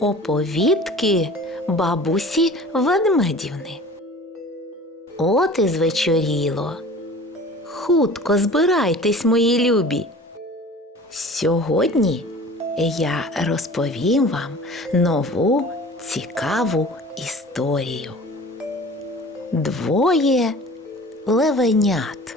Оповідки бабусі ведмедівни. От і звечоріло. Хутко збирайтесь, мої любі. Сьогодні я розповім вам нову цікаву історію. Двоє левенят.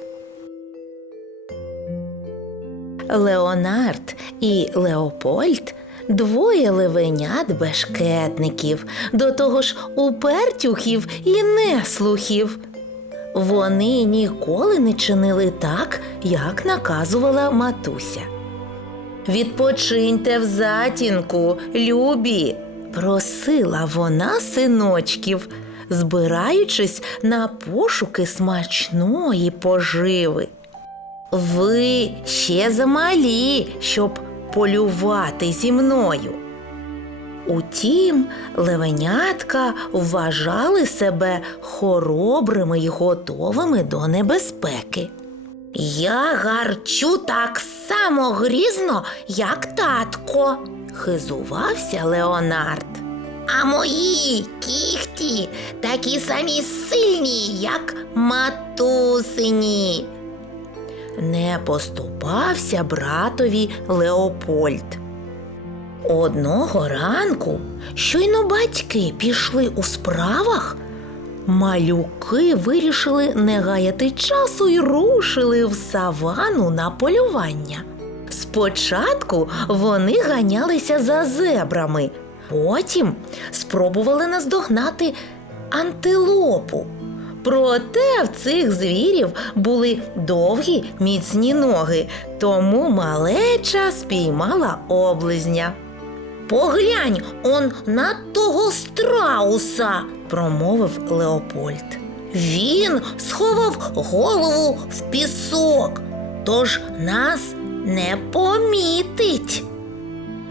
Леонард і Леопольд двоє левенят бешкетників, до того ж упертюхів і неслухів. Вони ніколи не чинили так, як наказувала матуся. Відпочиньте в затінку, любі, просила вона синочків, збираючись на пошуки смачної поживи. Ви ще замалі, щоб полювати зі мною. Утім, левенятка вважали себе хоробрими й готовими до небезпеки. Я гарчу так само грізно, як татко, хизувався Леонард. А мої кіхті такі самі сильні, як матусині. Не поступався братові Леопольд. Одного ранку, щойно батьки пішли у справах, малюки вирішили не гаяти часу і рушили в савану на полювання. Спочатку вони ганялися за зебрами, потім спробували наздогнати антилопу. Проте в цих звірів були довгі міцні ноги, тому малеча спіймала облизня. Поглянь он на того страуса, промовив Леопольд. Він сховав голову в пісок, тож нас не помітить.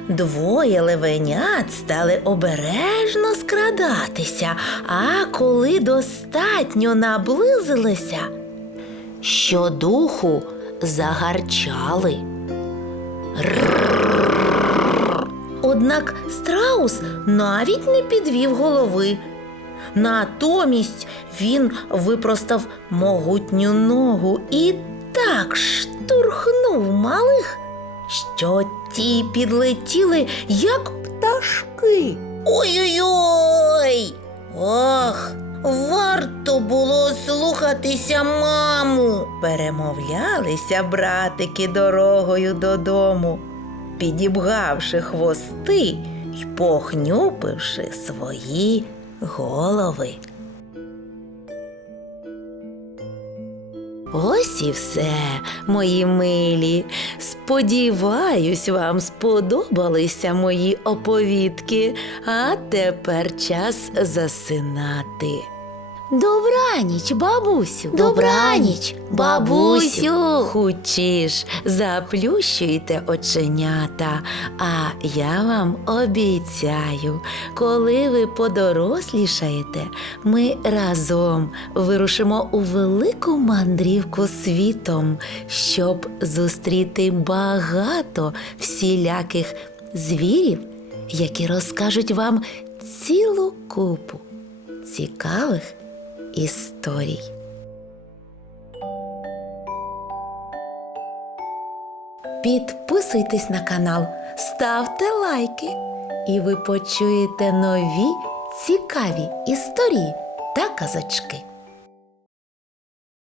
Двоє левенят стали обережно скрадатися, а коли достатньо наблизилися, щодуху загарчали. Однак страус навіть не підвів голови. Натомість він випростав могутню ногу і так штурхнув малих, що ті підлетіли, як пташки. Ой-ой-ой! Ох, варто було слухатися маму. Перемовлялися братики дорогою додому, підібгавши хвости й похнюпивши свої голови. Ось і все, мої милі. Сподіваюсь, вам сподобалися мої оповідки, а тепер час засинати. Добраніч, бабусю. Добраніч, бабусю. Хучіш, заплющуйте оченята. А я вам обіцяю, коли ви подорослішаєте, ми разом вирушимо у велику мандрівку світом, щоб зустріти багато всіляких звірів, які розкажуть вам цілу купу цікавих історій. Підписуйтесь на канал, ставте лайки, і ви почуєте нові цікаві історії та казочки.